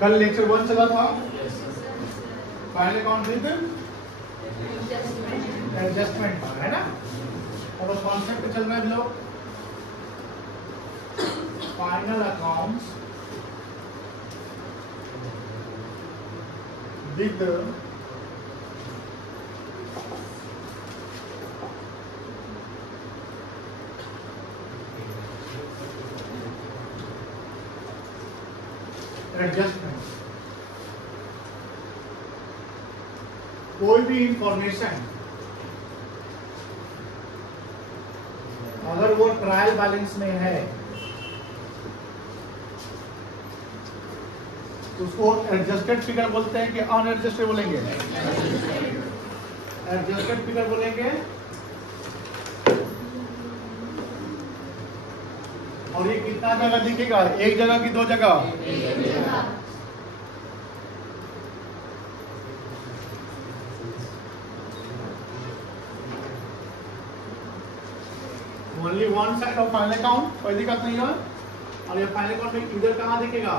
कल लेक्चर 1 चला था, फाइनल अकाउंट विद एडजस्टमेंट है ना, और उस कॉन्सेप्ट पे चल रहा है हम लोग। Final accounts with adjustment. कोई भी इंफॉर्मेशन अगर वो ट्रायल बैलेंस में है तो उसको एडजस्टेड फिगर बोलते हैं कि अनएडजस्टेड बोलेंगे? एडजस्टेड फिगर बोलेंगे। और ये कितना जगह दिखेगा? एक जगह की दो जगह? Only one side of final account, कोई दिक्कत नहीं है। और ये फाइनल अकाउंट में इधर कहाँ दिखेगा?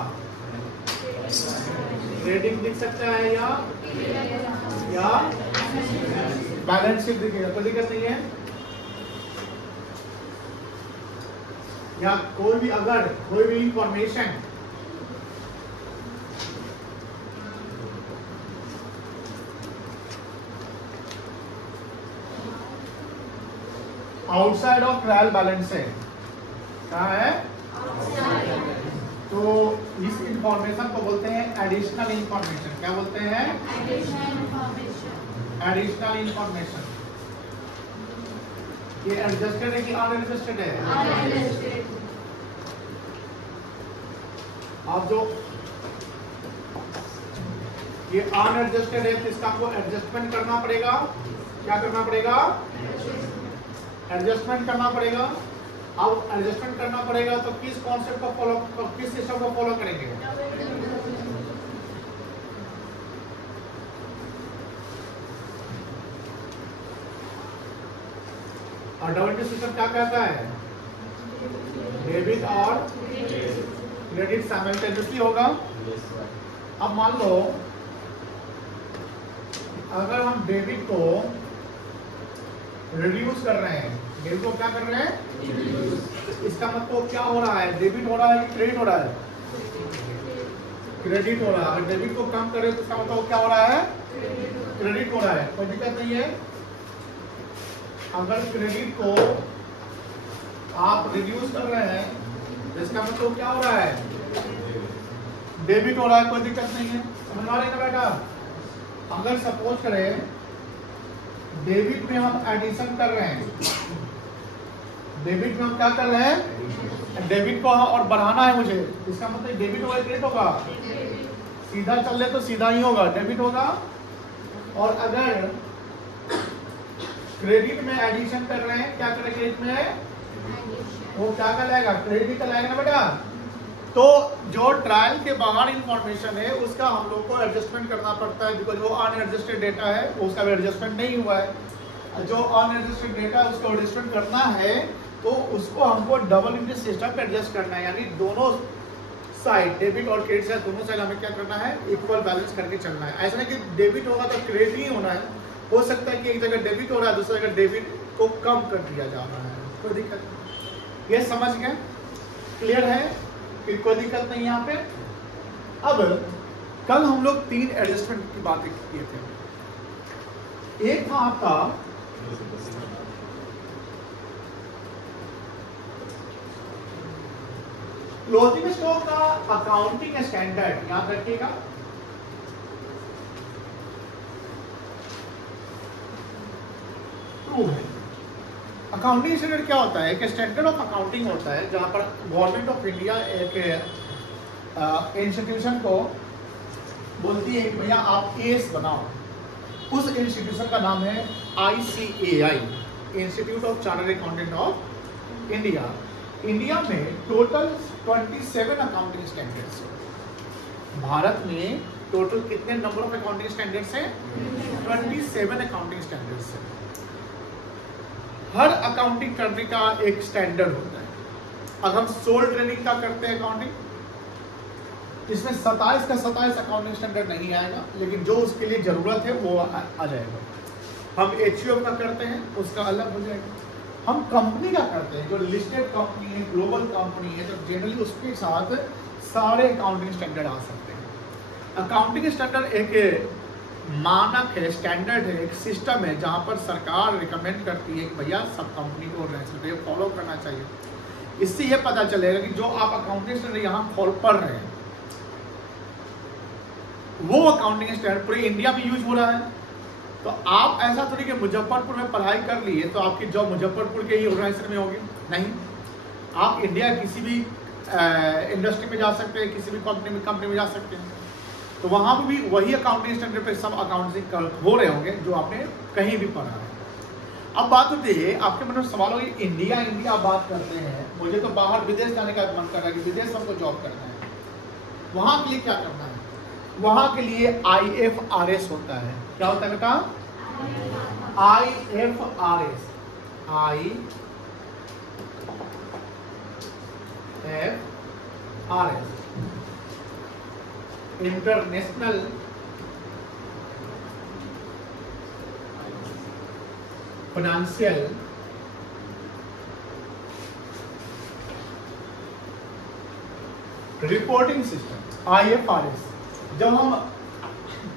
ट्रेडिंग दिख सकता है या बैलेंस शीट दिखेगा, कोई दिक्कत नहीं है। या कोई भी अगर कोई भी information outside of trial balance है, कहाँ है? तो इस इंफॉर्मेशन को बोलते हैं एडिशनल इंफॉर्मेशन। क्या बोलते हैं? Additional information. ये एडजस्टेड है कि अनएडजस्टेड है? अब जो ये अनएडजस्टेड है तो इसका आपको एडजस्टमेंट करना पड़ेगा। क्या करना पड़ेगा? एडजस्टमेंट करना पड़ेगा। अब एडजस्टमेंट करना पड़ेगा तो किस कॉन्सेप्ट को फॉलो, किस सिस्टम को फॉलो करेंगे? और डब्ल्यूटी सिस्टम क्या कहता है? डेबिट और क्रेडिट साइमल्टेनियसली होगा। अब मान लो अगर हम डेबिट को रिड्यूस कर रहे हैं, डेबिट को क्या कर रहे हैं? इसका मतलब क्या हो रहा है? डेबिट हो रहा है कि क्रेडिट हो रहा है? क्रेडिट हो रहा है। अगर डेबिट को कम करें तो इसका मतलब क्या हो रहा है? क्रेडिट हो रहा है। कोई दिक्कत नहीं है। अगर क्रेडिट को आप रिड्यूस कर रहे हैं तो इसका मतलब क्या हो रहा है? डेबिट हो रहा है। कोई दिक्कत नहीं है। समझ आ रही है बेटा? अगर सपोज करें डेबिट में हम एडिशन कर रहे हैं, डेबिट में हम क्या कर रहे हैं? डेबिट को और बढ़ाना है मुझे, इसका मतलब डेबिट होगा क्रेडिट होगा? सीधा चल रहे तो सीधा ही होगा, डेबिट होगा। और अगर क्रेडिट में एडिशन कर रहे हैं, क्या करें? क्रेडिट में वो क्या कहलाएगा? क्रेडिट कहलाएगा ना बेटा। तो जो ट्रायल के बाहर इंफॉर्मेशन है उसका हम लोग को एडजस्टमेंट करना पड़ता है, बिकॉज वो अनएडजस्टेड डेटा है, उसका भी एडजस्टमेंट नहीं हुआ है। जो अनएडजस्टेड डेटा है उसको एडजस्टमेंट करना है तो उसको हमको डबल इंटरेस्ट सिस्टम पे एडजस्ट करना है, यानी दोनों साइड डेबिट और क्रेडिट साइड दोनों साइड हमें क्या करना है? इक्वल बैलेंस करके चलना है। ऐसा नहीं कि डेबिट होगा तो क्रेडिट ही होना है। हो सकता है कि एक जगह डेबिट हो रहा है, दूसरी जगह डेबिट को कम कर दिया जा रहा है, कोई दिक्कत नहीं। ये समझ गए? क्लियर है? फिर कोई दिक्कत नहीं यहाँ पे। अब कल हम लोग 3 एडजस्टमेंट की बातें किए थे। एक था आपका क्लोजिंग स्टॉक का अकाउंटिंग स्टैंडर्ड, याद रखिएगा। अकाउंटिंग स्टैंडर्ड क्या होता है? एक स्टैंडर्ड ऑफ अकाउंटिंग होता है जहां पर गवर्नमेंट ऑफ इंडिया एक इंस्टीट्यूशन को बोलती है कि भैया आप एस बनाओ। उस इंस्टीट्यूशन का नाम है ICAI, institute of chartered accountant of India. India में टोटल 27 अकाउंटिंग स्टैंडर्ड्स हैं। भारत में टोटल कितने नंबर ऑफ अकाउंटिंग स्टैंडर्ड्स हैं? 27 अकाउंटिंग स्टैंडर्ड्स हैं। हर अकाउंटिंग करने का एक स्टैंडर्ड होता है। अगर हम सोल ट्रेडिंग का करते हैं अकाउंटिंग, इसमें 27 का 27 अकाउंटिंग स्टैंडर्ड नहीं आएगा, लेकिन जो उसके लिए जरूरत है वो आ जाएगा। हम HUF का करते हैं उसका अलग हो जाएगा। हम कंपनी का करते हैं, जो लिस्टेड कंपनी है, ग्लोबल कंपनी है, तो जनरली उसके साथ सारे अकाउंटिंग स्टैंडर्ड आ सकते हैं। अकाउंटिंग स्टैंडर्ड एक मानक है, स्टैंडर्ड है, एक सिस्टम है जहां पर सरकार रिकमेंड करती है कि भैया सब कंपनी को फॉलो करना चाहिए। इससे ये पता चलेगा कि जो आप अकाउंटिंग स्टैंडर्ड यहाँ फॉलो पढ़ रहे हैं वो अकाउंटिंग स्टैंडर्ड पूरे इंडिया में यूज हो रहा है। तो आप ऐसा थोड़ी कि मुजफ्फरपुर में पढ़ाई कर लिए तो आपकी जॉब मुजफ्फरपुर के ही ऑर्गेनाइजेशन में होगी, नहीं। आप इंडिया किसी भी इंडस्ट्री में जा सकते हैं, किसी भी कंपनी में जा सकते हैं, तो वहां पर भी वही अकाउंटिंग स्टैंडर्ड पे सब अकाउंटिंग हो रहे होंगे जो आपने कहीं भी पढ़ा है। अब बात होती है, आपके मन में सवाल होगी, इंडिया इंडिया बात करते हैं, मुझे तो बाहर विदेश जाने का मन कर रहा है कि विदेश हमको जॉब करना है, वहां के लिए क्या करना है? वहां के लिए IFRS होता है। क्या होता है बेटा? IFRS, international financial reporting system, IFRS। जब हम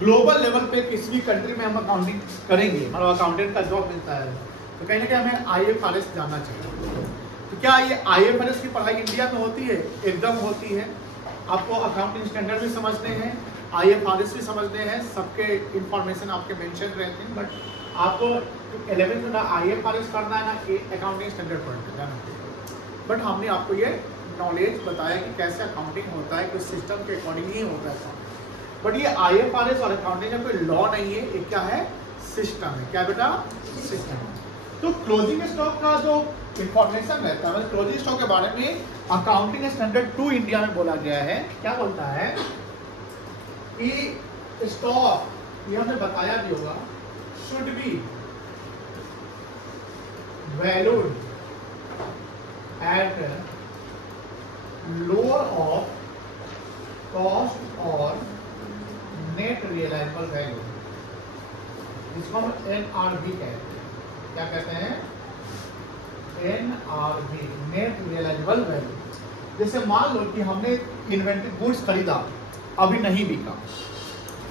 ग्लोबल लेवल पे किसी भी कंट्री में हम अकाउंटिंग करेंगे, मतलब अकाउंटेंट का जॉब मिलता है, तो कहीं ना कहीं हमें IFRS जानना चाहिए। तो क्या ये IFRS की पढ़ाई इंडिया में होती है? एकदम होती है। आपको अकाउंटिंग स्टैंडर्ड भी समझने हैं, IFRS भी समझने हैं, सबके इंफॉर्मेशन आपके मेंशन रहते हैं, बट आपको 11th में ना IFRS पढ़ना है ना अकाउंटिंग स्टैंडर्ड पढ़ना है। बट हमने आपको ये नॉलेज बताया कि कैसे अकाउंटिंग होता है, कुछ सिस्टम के अकॉर्डिंग ही होता है। बट ये IFRS और अकाउंटिंग का कोई लॉ नहीं है, ये क्या है? सिस्टम है। क्या बेटा? सिस्टम। तो क्लोजिंग स्टॉक का जो इंफॉर्मेशन रहता है, क्लोजिंग स्टॉक के बारे में अकाउंटिंग स्टैंडर्ड 2 इंडिया में बोला गया है। क्या बोलता है कि स्टॉक, ये हमने बताया भी होगा, should be valued at lower of cost और नेट रियलाइजेबल वैल्यू, जिसको हम NRV कहते हैं। क्या कहते हैं? NRV, net realisable value. जैसे मान लो कि हमने इन्वेंटरी गुड्स खरीदा, अभी नहीं बिका,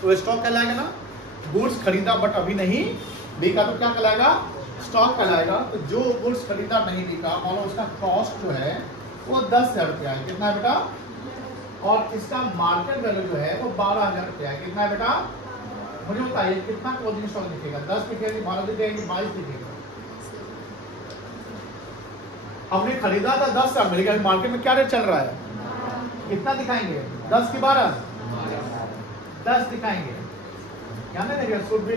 तो स्टॉक कहलाएगा ना। गुड्स खरीदा बट अभी नहीं बिका, तो क्या कहलाएगा? स्टॉक कहलाएगा। तो जो गुड्स खरीदा नहीं बिका, मान लो उसका कॉस्ट जो है वो 10,000 रुपया है। कितना है बेटा? और इसका मार्केट वैल्यू जो है वो 12,000 रुपया है। कितना है बेटा? मुझे बताइए कितना क्लोजिंग स्टॉक दिखेगा? 10 दिखेगी, 12 दिखेगी, 22 दिखेगा? हमने खरीदा था 10,000 मिलेगा, मार्केट में क्या रेट चल रहा है? कितना दिखाएंगे? 10 की 12? 10 दिखाएंगे। क्या नहीं देखेगा? शुड बी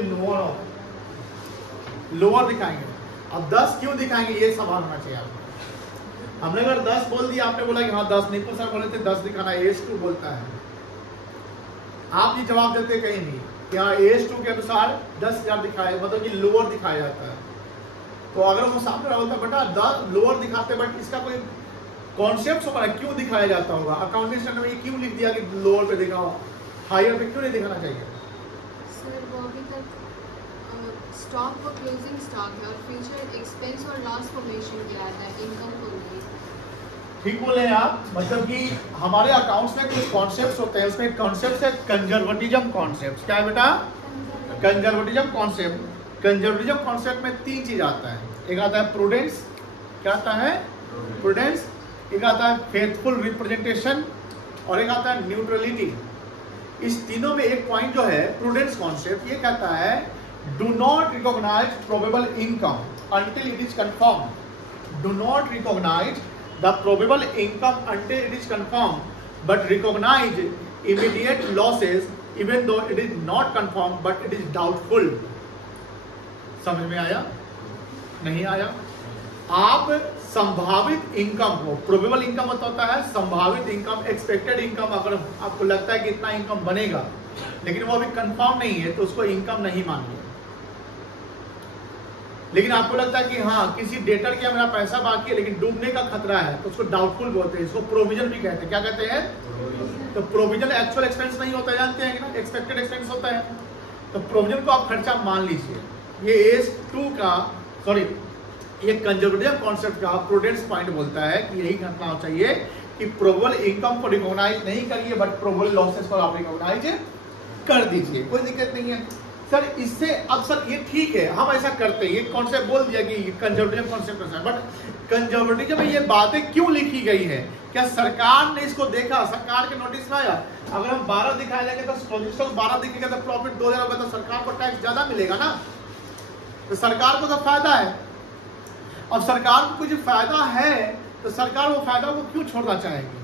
लोअर दिखाएंगे। अब 10 क्यों दिखाएंगे, ये सवाल होना चाहिए आपको। हमने अगर 10 बोल दिया, आपने बोला कि हाँ 10 नहीं, तो सर बोले थे 10 दिखाना, AS2 बोलता है। आप ये जवाब देते कहीं नहीं कि हाँ AS2 के अनुसार 10,000 दिखाया, मतलब कि लोअर दिखाया जाता है। तो अगर वो सामने रहा होता बेटा 10 लोअर दिखाते, बट इसका कोई कॉन्सेप्ट होगा क्यों दिखाया जाता होगा? अकाउंटिंग स्टैंडर्ड में ये क्यों लिख दिया कि लोअर पे दिखाओ, हायर पे क्यों नहीं दिखाना चाहिए? सर वो अभी तक स्टॉक वो क्लोजिंग स्टॉक है और फ्यूचर एक्सपेंस और लॉस फॉर्मेशन किया जाता है, इनकम को नहीं। ठीक बोले आप। मतलब कि हमारे अकाउंट्स में कुछ कॉन्सेप्ट्स होते हैं, उसमें कॉन्सेप्ट है कंजर्वेटिज्म कॉन्सेप्ट। क्या है बेटा? Conservatism concept. कंजर्वेटिज्म कॉन्सेप्ट में 3 चीज आता है। एक आता है प्रूडेंस। क्या आता है? प्रूडेंस। एक आता है फेथफुल रिप्रेजेंटेशन और एक आता है न्यूट्रलिटी। इस तीनों में एक पॉइंट जो है प्रूडेंस कॉन्सेप्ट, ये कहता है do not recognise probable income until it is confirm. Do not recognise the probable income until it is confirm, but recognise immediate losses even though it is not confirm but it is doubtful. समझ में आया? नहीं आया? आप संभावित income को, probable income होता है संभावित इनकम, एक्सपेक्टेड इनकम, अगर आपको लगता है कि इतना इनकम बनेगा लेकिन वो अभी कंफर्म नहीं है तो उसको इनकम नहीं मानिए। लेकिन आपको लगता है कि हाँ किसी डेटर के मेरा पैसा बाकी है लेकिन डूबने का खतरा है, तो उसको डाउटफुल बोलते हैं, इसको प्रोविजन भी कहते हैं। क्या कहते हैं? तो प्रोविजन एक्चुअल एक्सपेंस नहीं होता, जानते हैं ना, एक्सपेक्टेड एक्सपेंस होता है। तो प्रोविजन को आप खर्चा मान लीजिए। ये एज 2 का सॉरी ये कंजर्वेटिव कॉन्सेप्ट का प्रूडेंस पॉइंट बोलता है कि यही करना चाहिए कि प्रोबेबल इनकम को रिकॉग्नाइज नहीं करिए बट प्रोबेबल लॉसेस को आप रिकॉग्नाइज कर दीजिए, कोई दिक्कत नहीं है सर। इससे अब सर ये ठीक है हम ऐसा करते हैं, ये कॉन्सेप्ट बोल दिया कि कंजर्वेटिव कॉन्सेप्ट है, बट कंजर्वेटिव में ये बातें क्यों लिखी गई है? क्या सरकार ने इसको देखा, सरकार के नोटिस में आया? अगर हम 12 दिखाए लेंगे तो क्लोजिंग स्टॉक 12 दिखेगा तो प्रॉफिट 2000 होगा, तो सरकार को टैक्स ज्यादा मिलेगा ना, तो सरकार को तो फायदा है। अब सरकार को कुछ फायदा है तो सरकार वो फायदा को क्यों छोड़ना चाहेगी?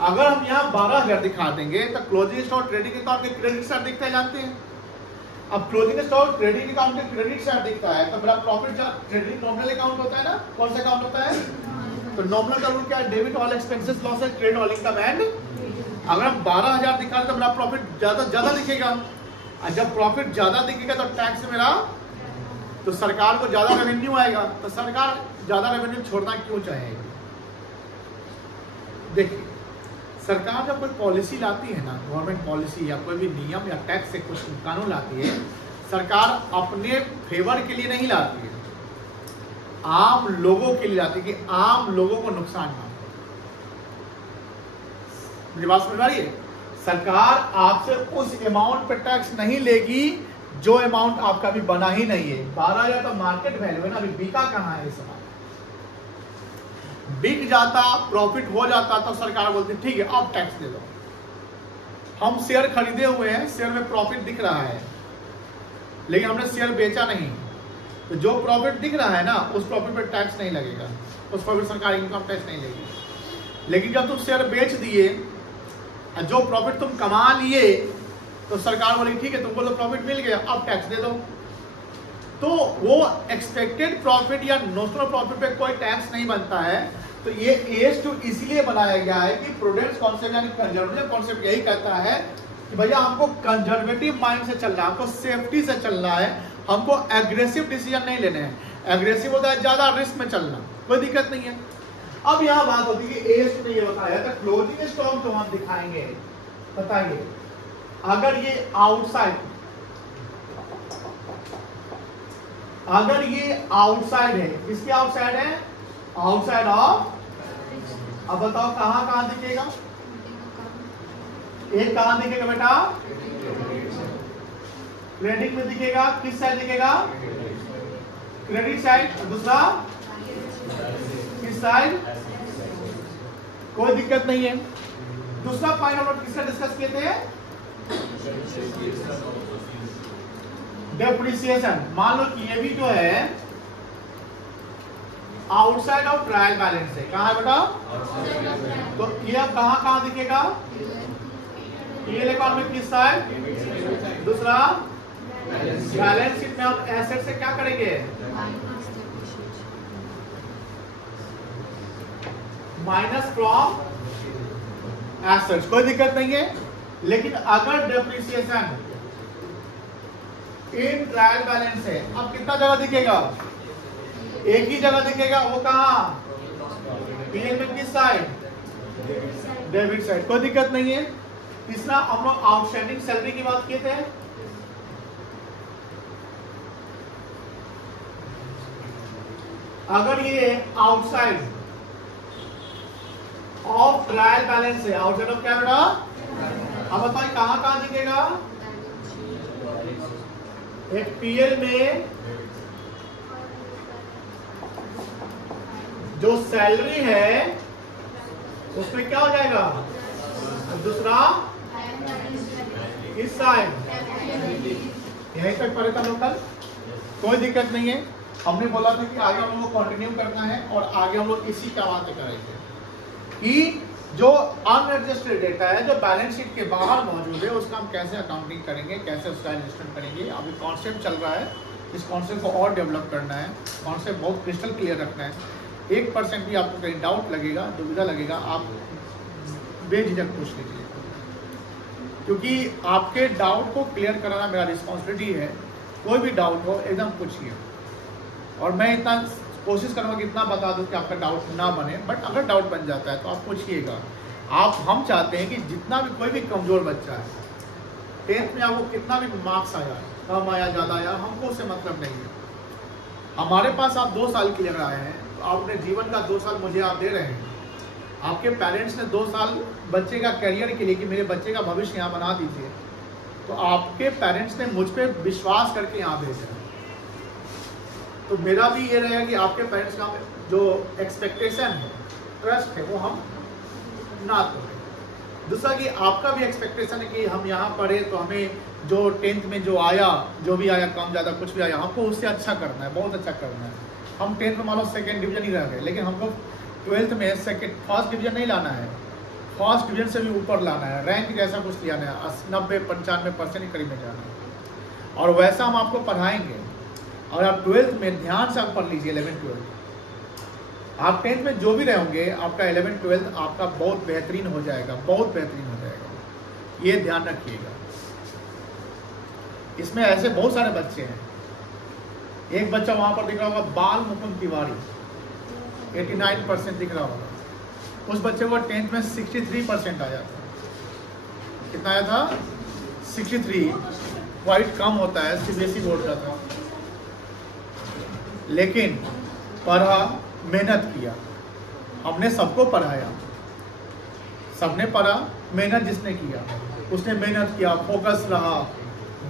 अगर हम यहाँ 12,000 दिखा देंगे तो क्लोजिंग स्टॉक ट्रेडिंग अकाउंट के क्रेडिट साइड दिखता है, जानते हैं। अब क्लोजिंग स्टॉक ट्रेडिंग अकाउंट के क्रेडिट साइड दिखता है तो मेरा प्रॉफिट ट्रेडिंग नॉमिनल अकाउंट होता है ना, कौन सा अकाउंट होता है? तो नॉमिनल का रूल क्या है? Debit all expenses losses credit all income and. अगर हम 12,000 दिखा रहे तो मेरा प्रॉफिट ज्यादा दिखेगा, और जब प्रॉफिट ज्यादा दिखेगा तो टैक्स मेरा, तो सरकार को ज्यादा रेवेन्यू आएगा, तो सरकार ज्यादा रेवेन्यू छोड़ना क्यों चाहेगी? देखिए सरकार जब कोई पॉलिसी लाती है ना, गवर्नमेंट पॉलिसी या कोई भी नियम या टैक्स से कुछ कानून लाती है, सरकार अपने फेवर के लिए नहीं लाती है, आम लोगों के लिए लाती है कि आम लोगों को नुकसान ना हो। मुझे बात समझ आ रही है? सरकार आपसे उस अमाउंट पे टैक्स नहीं लेगी जो अमाउंट आपका भी बना ही नहीं है। 12,000 तो मार्केट वैल्यू है ना, अभी बिका कहाँ है? इस बिक जाता, प्रॉफिट हो जाता तो सरकार बोलती ठीक है अब टैक्स दे दो। हम शेयर खरीदे हुए हैं, शेयर में प्रॉफिट दिख रहा है लेकिन हमने शेयर बेचा नहीं, तो जो प्रॉफिट दिख रहा है ना उस प्रॉफिट पर टैक्स नहीं लगेगा, उस प्रॉफिट सरकार इनकम टैक्स नहीं लेगी। लेकिन जब तुम शेयर बेच दिए, जो प्रॉफिट तुम कमा लिए, तो सरकार बोली ठीक है तुमको तो प्रॉफिट मिल गया अब टैक्स दे दो। तो वो एक्सपेक्टेड प्रॉफिट या नोशनल प्रॉफिट पे कोई टैक्स नहीं बनता है। तो ये एज 2 इसलिए बनाया गया है कि प्रूडेंस कॉन्सेप्ट यानी कंजर्वेटिव कॉन्सेप्ट यही कहता है कि भैया हमको कंजर्वेटिव माइंड से चलना है, हमको सेफ्टी से चलना है, हमको एग्रेसिव डिसीजन नहीं लेने हैं। एग्रेसिव होता है ज्यादा रिस्क में चलना, कोई दिक्कत नहीं है। अब यहाँ बात होती है कि एज 2 ने ये बताया था क्लोजिंग स्टॉक जो हम दिखाएंगे, बताइए अगर ये आउटसाइड है, किसके आउटसाइड है? Outside of. अब बताओ कहां कहां दिखेगा? एक कहां दिखेगा बेटा? क्रेडिट में दिखेगा। किस साइड दिखेगा? Credit side. दूसरा किस साइड? कोई दिक्कत नहीं है। दूसरा पॉइंट हम लोग किसका डिस्कस किए थे? डेप्रिसिएशन। मान लो कि ये भी जो है आउटसाइड ऑफ ट्रायल बैलेंस है। कहां है बेटा? तो ये अब कहां दिखेगा? पीएल अकाउंट में किस साइड? दूसरा बैलेंस शीट में हम एसेट से क्या करेंगे? Minus from assets. कोई दिक्कत नहीं है। लेकिन अगर डेप्रिसिएशन इन ट्रायल बैलेंस है, अब कितना जगह दिखेगा? एक ही जगह दिखेगा। वो कहां? पीएल में किस साइड? Debit side. कोई दिक्कत नहीं है। तीसरा हम लोग आउटस्टैंडिंग सैलरी की बात किए थे। अगर ये आउटसाइड ऑफ ट्रायल बैलेंस है, आउटसाइड ऑफ क्या बेटा? अब बताइए कहां कहां दिखेगा? एक पीएल में जो सैलरी है उसमें क्या हो जाएगा? दूसरा इस साइड, यहीं तक पढ़े था लोग कल। कोई दिक्कत नहीं है। हमने बोला था कि आगे हम लोग को कंटिन्यू करना है और आगे हम लोग इसी का बात करेंगे कि जो अनएडजस्टेड डेटा है जो बैलेंस शीट के बाहर मौजूद है उसका हम कैसे अकाउंटिंग करेंगे, कैसे उसका एडजस्टमेंट करेंगे। अभी कॉन्सेप्ट चल रहा है, इस कॉन्सेप्ट को और डेवलप करना है। कॉन्सेप्ट बहुत क्रिस्टल क्लियर रखना है। 1% भी आपको कहीं डाउट लगेगा, दुविधा लगेगा, आप बेझिझक पूछ लीजिए, क्योंकि आपके डाउट को क्लियर कराना मेरा रिस्पॉन्सिबिलिटी है। कोई भी डाउट हो एकदम पूछिए। और मैं इतना कोशिश करूँगा कि इतना बता दूँ कि आपका डाउट ना बने, बट अगर डाउट बन जाता है तो आप पूछिएगा। हम चाहते हैं कि जितना भी कोई भी कमज़ोर बच्चा है, 10th में आपको कितना भी मार्क्स आया, कम आया ज़्यादा आया, हमको उससे मतलब नहीं है। हमारे पास आप 2 साल के लिए अगर आए हैं तो आप अपने जीवन का 2 साल मुझे आप दे रहे हैं। आपके पेरेंट्स ने 2 साल बच्चे का करियर के लिए कि मेरे बच्चे का भविष्य यहाँ बना दीजिए, तो आपके पेरेंट्स ने मुझ पर विश्वास करके यहाँ भेजा। तो मेरा भी ये रहेगा कि आपके पेरेंट्स का जो एक्सपेक्टेशन है, ट्रस्ट है, वो हम ना तोड़ें। दूसरा कि आपका भी एक्सपेक्टेशन है कि हम यहाँ पढ़े तो हमें जो 10th में जो आया, जो भी आया, कम ज़्यादा कुछ भी आया, हमको उससे अच्छा करना है, बहुत अच्छा करना है। हम 10th में मान लो 2nd डिवीजन ही रह गए, लेकिन हमको 12th में 1st डिवीजन नहीं लाना है, 1st डिवीजन से भी ऊपर लाना है, रैंक जैसा कुछ लाना है, 90-95% के करीब में जाना है। और वैसा हम आपको पढ़ाएंगे। और आप 12th में ध्यान से आप पढ़ लीजिए 11th-12th। आप 10th में जो भी रहेंगे, आपका 11th-12th आपका बहुत बेहतरीन हो जाएगा, बहुत बेहतरीन हो जाएगा, ये ध्यान रखिएगा। इसमें ऐसे बहुत सारे बच्चे हैं। एक बच्चा वहां पर दिख रहा होगा, बाल मुकुंद तिवारी, 89% दिख रहा होगा। उस बच्चे को 10th में 63% आया था। कितना आया था? 63। क्वाइट कम होता है, सीबीएसई बोर्ड का था, लेकिन पढ़ा, मेहनत किया। हमने सबको पढ़ाया, सबने पढ़ा, मेहनत जिसने किया उसने मेहनत किया, फोकस रहा,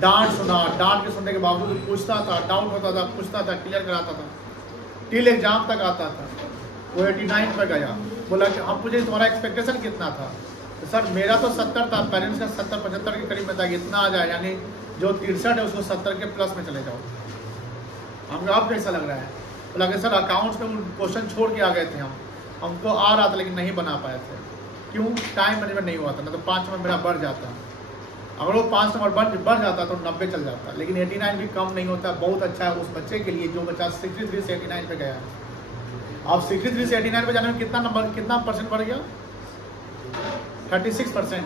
डांट सुना, डांट के सुनने के बावजूद पूछता था, डाउट होता था, पूछता था, क्लियर कराता था, टिल एग्जाम तक आता था। वो 89 पर गया। बोला कि हम पूछे तुम्हारा एक्सपेक्टेशन कितना था? तो सर मेरा तो 70 था, पेरेंट्स का 70-75 के करीब में था, इतना आ जाए, यानी जो 63 है उसको 70 के प्लस में चले जाओ। हमको अब कैसा लग रहा है? बोला कि सर अकाउंट्स में क्वेश्चन छोड़ के आ गए थे, हमको आ रहा था लेकिन नहीं बना पाए थे। क्यों? टाइम मैनेजमेंट नहीं हुआ था, ना तो 5 नंबर मेरा बढ़ जाता। अगर वो 5 नंबर बढ़ जाता तो 90 चल जाता, लेकिन 89 भी कम नहीं होता। बहुत अच्छा है उस बच्चे के लिए जो बच्चा 63 से 89 पे गया। अब 63 से 89 पे जाने में कितना परसेंट बढ़ गया? 36%।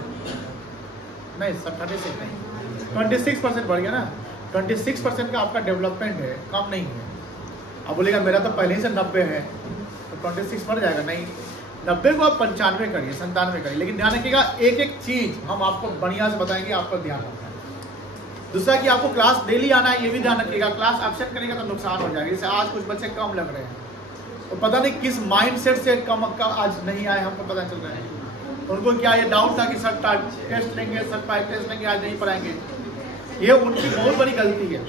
नहीं सर, 36 नहीं, 26% बढ़ गया ना। 26% का आपका डेवलपमेंट है, कम नहीं है। अब बोलेगा मेरा तो पहले ही से 90 है, तो 26 बढ़ जाएगा। नहीं, 90 को आप 95 करिए, 97 करिए, लेकिन ध्यान रखिएगा एक एक चीज हम आपको बढ़िया से बताएंगे, आपको ध्यान रखना है। दूसरा कि आपको क्लास डेली आना है, ये भी ध्यान रखिएगा। क्लास एब्सेंट करेगा तो नुकसान हो जाएगा। जैसे आज कुछ बच्चे कम लग रहे हैं, तो पता नहीं किस माइंडसेट से कम आज नहीं आए, हमको पता चल रहा है। उनको क्या ये डाउट था कि सर टेस्ट लेंगे, सर टेस्ट लेंगे, आज नहीं पढ़ाएंगे। ये उनकी बहुत बड़ी गलती है।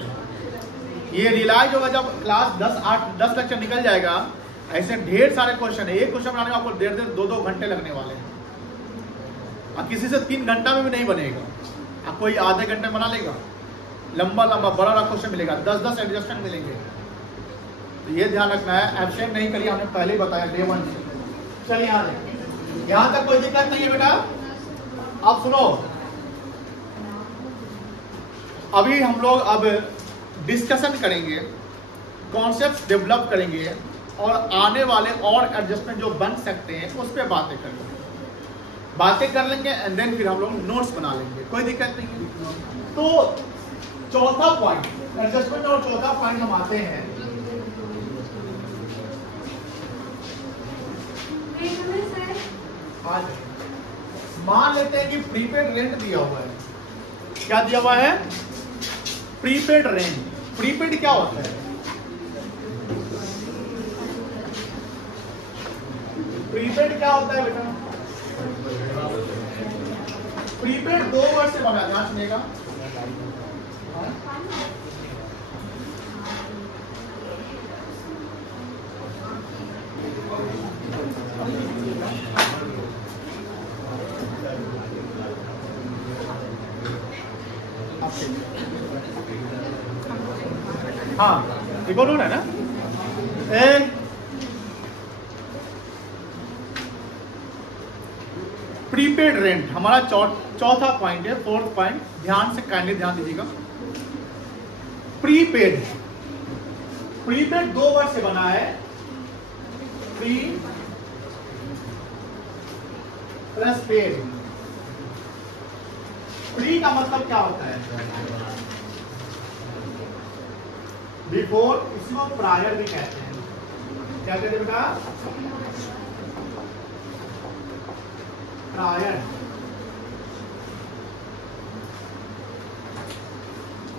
ये रियलाइज होगा जब क्लास 10 लेक्चर निकल जाएगा। ऐसे ढेर सारे क्वेश्चन है, एक क्वेश्चन बनाने में आपको 1.5-2 घंटे लगने वाले हैं। और किसी से 3 घंटा में भी नहीं बनेगा, आप कोई आधे घंटे बना लेगा। लंबा बड़ा क्वेश्चन मिलेगा, 10 एडजस्टमेंट मिलेंगे। तो ये ध्यान रखना है, एब्सेंट नहीं करिए, हमने पहले ही बताया डे 1 से। चलिए यहाँ तक कोई दिक्कत नहीं है बेटा। अब सुनो, अभी हम लोग अब डिस्कशन करेंगे, कॉन्सेप्ट डेवलप करेंगे और आने वाले और एडजस्टमेंट जो बन सकते हैं उस पर बातें कर लेंगे एंड देन फिर हम लोग नोट्स बना लेंगे, कोई दिक्कत नहीं है। तो चौथा पॉइंट एडजस्टमेंट और चौथा पॉइंट हम आते हैं। मान लेते हैं कि प्रीपेड रेंट दिया हुआ है। क्या दिया हुआ है? Prepaid rent. प्रीपेड क्या होता है? प्रीपेड क्या होता है बेटा? प्रीपेड 2 वर्ड से बना, ध्यान सुनिएगा। हाँ, रिकॉर्ड हो रहा है ना? प्रीपेड रेंट हमारा चौथा पॉइंट है, 4th पॉइंट। ध्यान से काइंडली ध्यान दीजिएगा। प्रीपेड 2 वर्ड से बना है, प्री प्लस पेड। प्री का मतलब क्या होता है? बिफोर, इसको प्रायर भी कहते हैं। क्या कहते हैं बेटा? प्रायर।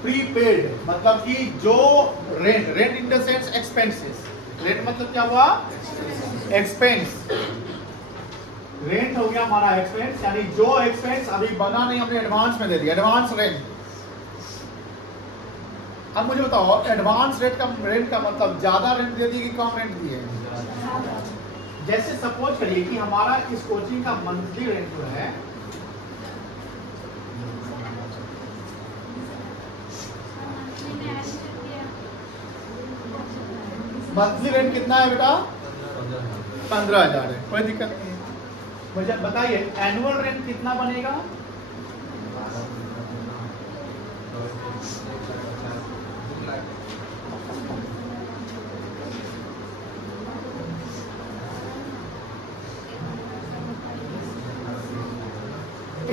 प्रीपेड मतलब कि जो rent, rent in the sense expenses. Rent मतलब क्या हुआ? एक्सपेंस। रेंट हो गया हमारा एक्सपेंस, यानी जो एक्सपेंस अभी बना नहीं हमने एडवांस में दे दिया, एडवांस रेंट। अब मुझे बताओ एडवांस रेंट का मतलब ज्यादा रेंट दे दी कि कम रेंट दिए? जैसे सपोज करिए कि हमारा इस कोचिंग का मंथली रेंट जो है मंथली रेंट कितना है बेटा? 15,000 है, कोई दिक्कत नहीं है। मुझे बताइए एनुअल रेंट कितना बनेगा?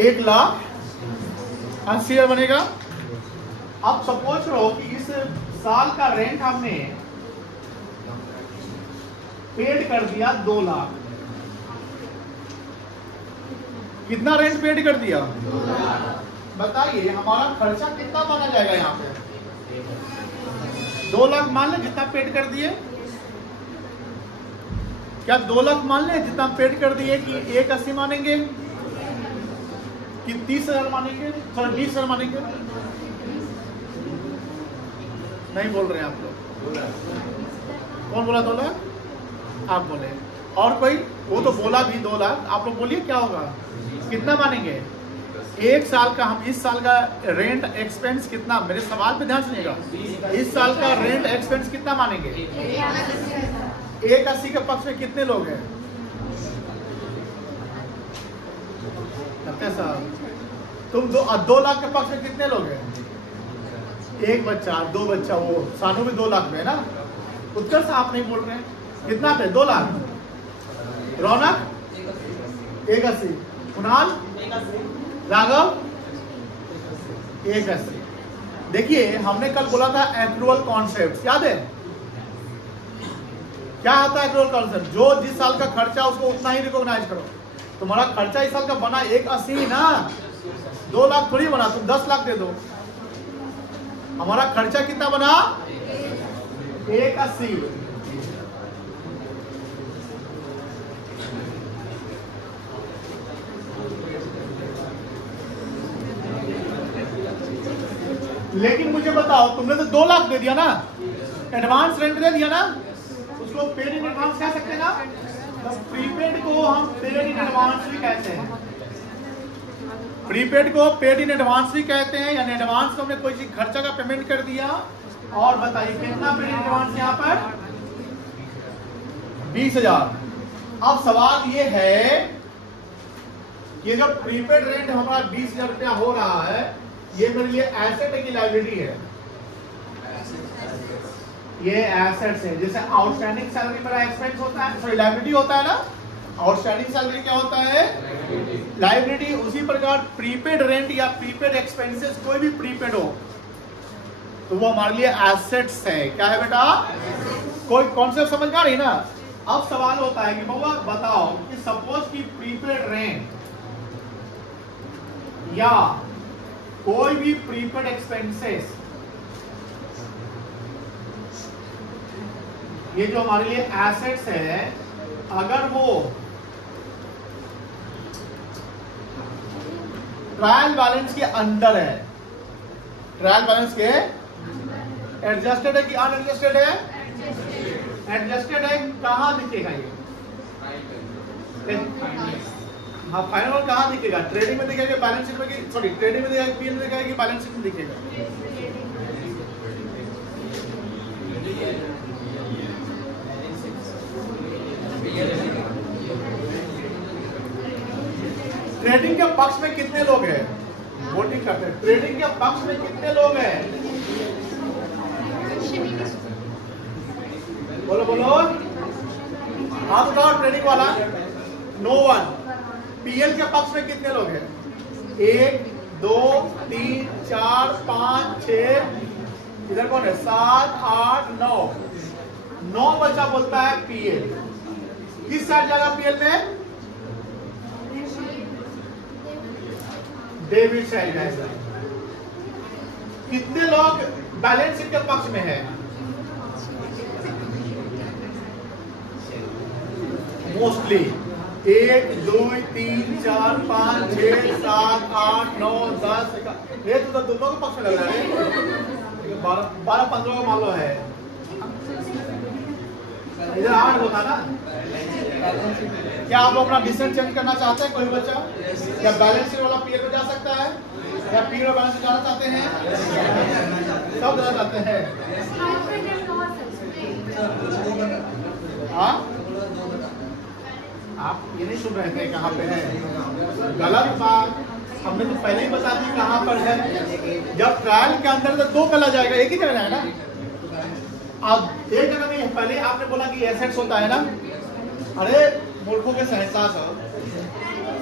$1,80,000 बनेगा। अब सपोज करो कि इस साल का रेंट हमने पेड कर दिया 2 लाख। कितना रेंट पेड कर दिया? 2 लाख। बताइए हमारा खर्चा कितना माना जाएगा यहाँ पे? 2 लाख मान ले जितना पेड कर दिए। क्या 2 लाख मान ले जितना पेड कर दिए कि 1,80,000 मानेंगे कि 30,000 मानेंगे? सॉरी 20,000 मानेंगे? नहीं बोल रहे हैं आप लोग। कौन बोला 2 लाख? आप बोले। और कोई? वो तो बोला भी 2 लाख। आप लोग बोलिए क्या होगा? कितना मानेंगे? 1 साल का, हम इस साल का रेंट एक्सपेंस कितना, मेरे सवाल पे ध्यान सुनिएगा, इस साल का रेंट एक्सपेंस कितना मानेंगे? 1,80,000 के पक्ष में कितने लोग हैं? साहब तुम 2 लाख के पक्ष में कितने लोग हैं? 1 बच्चा, 2 बच्चा, वो सानू भी 2 लाख में है ना। उत्कर्ष आप नहीं बोल रहे हैं, कितना पे? 2 लाख। रौनक 1,80,000, कुणाल, राघव 1,80,000। देखिए हमने कल बोला था एक्रूअल कॉन्सेप्ट, याद है? क्या आता है एक्रूअल कॉन्सेप्ट? जो जिस साल का खर्चा उसको उतना ही रिकॉग्नाइज करो। तुम्हारा खर्चा इस साल का बना 1,80,000 ना, 2 लाख थोड़ी बना, तुम 10 लाख दे दो। हमारा खर्चा कितना बना? 1,80,000। लेकिन मुझे बताओ तुमने तो 2 लाख दे दिया ना, एडवांस रेंट दे दिया ना, उसको पेड इन एडवांस कह सकते हैं ना। प्रीपेड को हम पेड इन एडवांस भी कहते हैं। प्रीपेड को पेड इन एडवांस भी कहते हैं, यानी एडवांस को हमने कोई चीज खर्चा का पेमेंट कर दिया। और बताइए कितना पेड इन एडवांस यहाँ पर? 20,000। अब सवाल ये है कि जब प्रीपेड रेंट हमारा 20,000 रुपया हो रहा है, ये मेरे लिए एसेट है कि लायबिलिटी है? ये एसेट्स है। जैसे आउटस्टैंडिंग सैलरी मेरा एक्सपेंस होता है, सॉरी लायबिलिटी होता है ना। आउटस्टैंडिंग सैलरी क्या होता है? लायबिलिटी। उसी प्रकार प्रीपेड रेंट या प्रीपेड एक्सपेंसेस, कोई भी प्रीपेड हो तो वो हमारे लिए एसेट्स है। क्या है बेटा? कोई कॉन्सेप्ट समझ में आ रही ना? अब सवाल होता है कि बाबा बताओ कि सपोज कि प्रीपेड रेंट या कोई भी प्रीपेड एक्सपेंसेस, ये जो हमारे लिए एसेट्स है, अगर वो ट्रायल बैलेंस के अंदर है, ट्रायल बैलेंस के एडजस्टेड है कि अनएडजस्टेड है? एडजस्टेड है। कहां दिखेगा ये? हाँ, फाइनल कहां दिखेगा? ट्रेडिंग में दिखेगा, बैलेंस शीट में, सॉरी ट्रेडिंग में दिखेगा, पीएल में दिखेगा कि बैलेंस शीट में दिखेगा? ट्रेडिंग के पक्ष में कितने लोग हैं? वोटिंग करते हैं। ट्रेडिंग के पक्ष में कितने लोग हैं? बोलो बोलो, हाथ उठाओ। ट्रेडिंग वाला नो वन। पीएल के पक्ष में कितने लोग हैं? 1 2 3 4 5 6 इधर कौन है? 7, 8, 9, 9 बच्चा बोलता है पीएल। किस साइड जाएगा पीएल में? डेबिट साइड जाएगा। कितने लोग बैलेंस शीट के पक्ष में है? मोस्टली 1, 2, 3, 4, 5, 6, 7, 8, 9, 10, ये तो दोनों के पक्ष में लग रहा है। 12, 15 का मान लो है, इधर 8 होता ना। क्या आप अपना डिसीजन चेंज करना चाहते हैं? कोई बच्चा क्या बैलेंस शीट वाला पीएल में जा सकता है? या पीएल में बैलेंस जाना चाहते हैं? सब जाना चाहते हैं। हाँ, आप ये नहीं सुन रहे थे कहाँ पे है? गलत बात, हमने तो पहले ही बता दी कहाँ पर है। जब ट्रायल के अंदर तो 2 कला जाएगा, एक ही जगह है ना। अब एक जगह में पहले आपने बोला कि एसेट्स होता है ना। अरे मूर्खों के सहसास हो,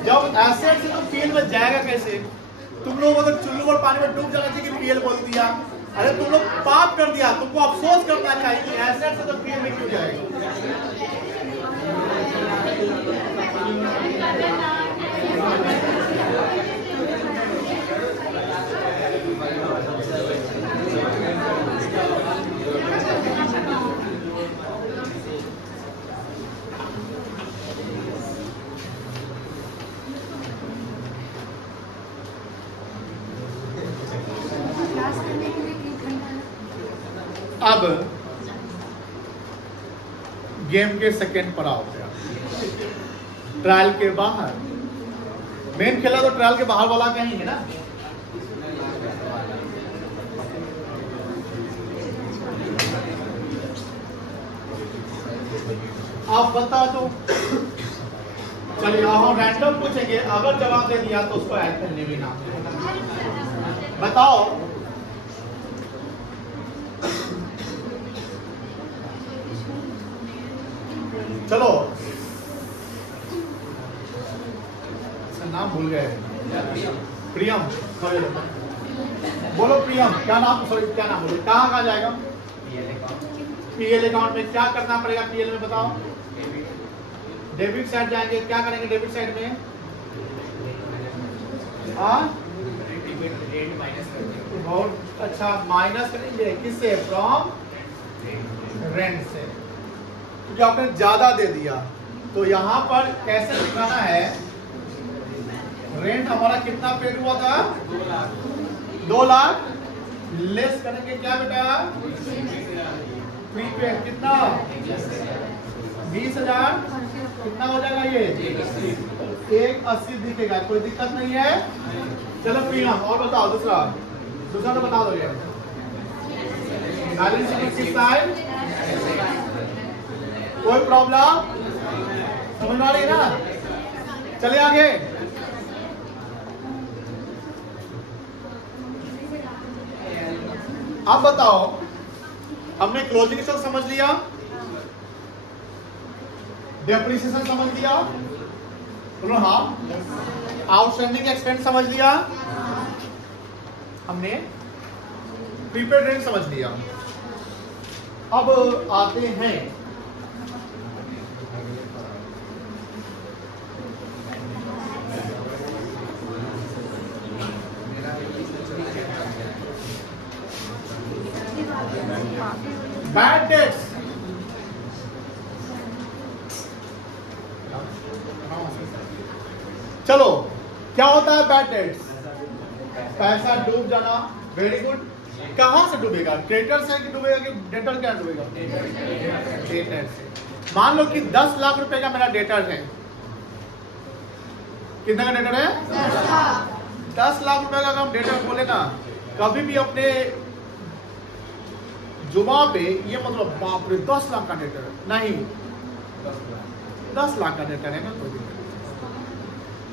जब एसेट से तो पीएल में जाएगा कैसे? तुम लोग अगर चुल्लू और पानी में डूब जाना चाहिए कि पीएल बोल दिया। अरे तुम लोग पाप कर दिया, तुमको अफसोस करना चाहिए कि एसेट से तो पीएल में क्यों जाएगा। अब गेम के सेकेंड पर आओ। ट्रायल के बाहर मेन खेला तो ट्रायल के बाहर वाला कहीं है ना। आप बता दो। चलिए हम रैंडम पूछेंगे, अगर जवाब दे दिया तो उसको ऐड करने भी ना। बताओ चलो, नाम भूल गए। प्रियम, बोलो प्रियम, क्या नाम? सॉरी क्या नाम बोलो? कहाँ जाएगा? पीएल अकाउंट में क्या करना पड़ेगा? पीएल में बताओ। डेबिट साइड जाएंगे, क्या करेंगे डेबिट साइड में? बहुत अच्छा, माइनस करेंगे किससे? फ्रॉम रेंट से, क्योंकि आपने ज्यादा दे दिया। तो यहाँ पर कैसे दिखाना है? रेंट हमारा कितना पेड हुआ था? 2 लाख। लेस करेंगे क्या बेटा? प्रीपेड कितना? 20,000। कितना हो जाएगा ये? 180 दिखेगा। कोई दिक्कत नहीं है। चलो प्रियम, और बताओ दूसरा तो बता दो। ये बैलेंस शीट किस साइड? कोई प्रॉब्लम समझ में आ रही है ना? चलिए आगे। अब बताओ, हमने क्लोजिंग स्टॉक समझ लिया, डेप्रिसिएशन समझ लिया, बोलो हाँ, आउटस्टैंडिंग एक्सपेंस समझ लिया, हमने प्रीपेड रेंट समझ लिया। अब आते हैं बैड डेट्स। चलो, क्या होता है बैड डेट्स? पैसा डूब जाना। Very good. कहां से डूबेगा? क्रेडिटर से कि डूबेगा कि डेटर क्या डूबेगा? डेटर से। मान लो कि 10 लाख रुपए का मेरा डेटर है। कितना का डेटर है? 10 लाख रुपए का हम डेटर बोले ना, कभी भी अपने जुमा पे ये मतलब बाप रे 10 लाख का डेटर है नहीं, 10 लाख का डेटर है ना।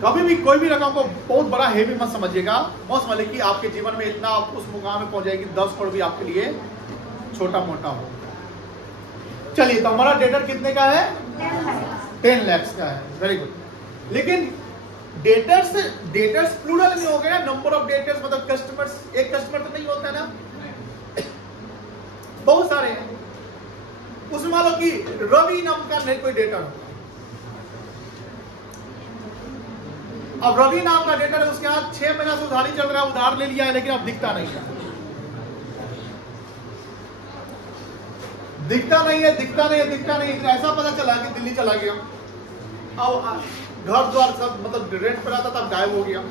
कभी भी कोई भी रकम को बहुत बड़ा हेवी मत समझिएगा। बस समझिए कि आपके जीवन में इतना उस मुकाम में पहुंच जाएगी 10 करोड़ भी आपके लिए छोटा मोटा हो। चलिए, तो हमारा डेटर कितने का है? 10 लाख का है। Very good. लेकिन डेटर्स प्लूरल में हो गया। नंबर ऑफ डेटर्स मतलब कस्टमर्स, एक कस्टमर तो नहीं होता ना। बहुत सारे हैं। उसमें मान लो कि रवि नाम का नहीं कोई डेटर होगा, अब रवि नाम का डेटर है, उसके यहाँ 6 महीना से उधारी चल रहा है, उधार ले लिया है लेकिन अब दिखता नहीं है, दिखता नहीं है। ऐसा पता चला कि दिल्ली चला गया, अब घर द्वार सब मतलब रेंट पर आता तब गायब हो गया,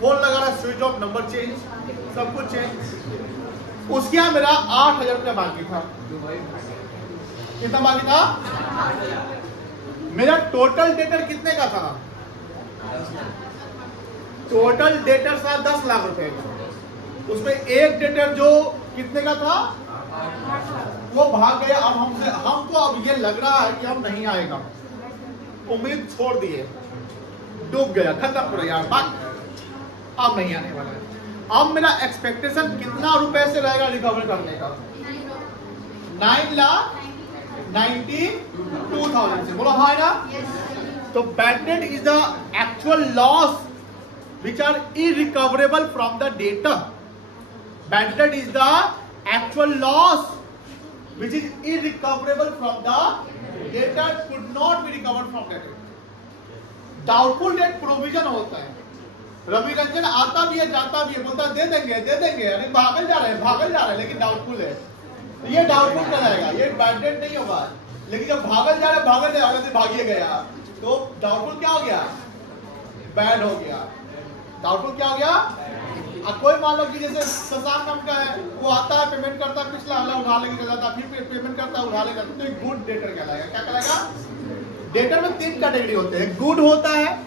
फोन लगा रहा स्विच ऑफ, नंबर चेंज, सब कुछ चेंज। उसके यहाँ मेरा 8,000 रुपया बाकी था। कितना बाकी था? मेरा टोटल डेटर कितने का था? टोटल डेटर था 10 लाख रुपए का। उसमें एक डेटर जो कितने का था वो भाग गया। अब हमको अब ये लग रहा है कि हम नहीं आएगा, उम्मीद छोड़ दिए, डूब गया, खत्म पूरा यार, अब नहीं आने वाला है। अब मेरा एक्सपेक्टेशन कितना रुपए से रहेगा रिकवर करने का? 9,92,000 से। बोलो हाँ ना? तो bad debt is the actual loss which are irrecoverable from the debtor. Bad debt is the actual loss which is irrecoverable from the debtor, could not be recovered from the debtor. Doubtful debt provision होता है। रवि रंजन आता भी है जाता भी है, बोलता दे देंगे, अरे भागल जा रहे हैं लेकिन डाउटफुल है, तो ये डाउटफुल कराएगा, ये बैड डेट नहीं होगा। लेकिन जब भागल जा रहे से भागिए गया तो डाउटफुल क्या हो गया? बैड हो गया। डाउटफुल क्या हो गया? अब कोई मान लो कि जैसे शशांक नाम का है, वो आता है पेमेंट करता है, पिछला वाला उठा लेके चला जाता है, फिर पेमेंट करता है उठा लेगा, तो एक गुड डेटर कहलाएगा। क्या कहलाएगा? डेटर में 3 कैटेगरी होते हैं। गुड होता है,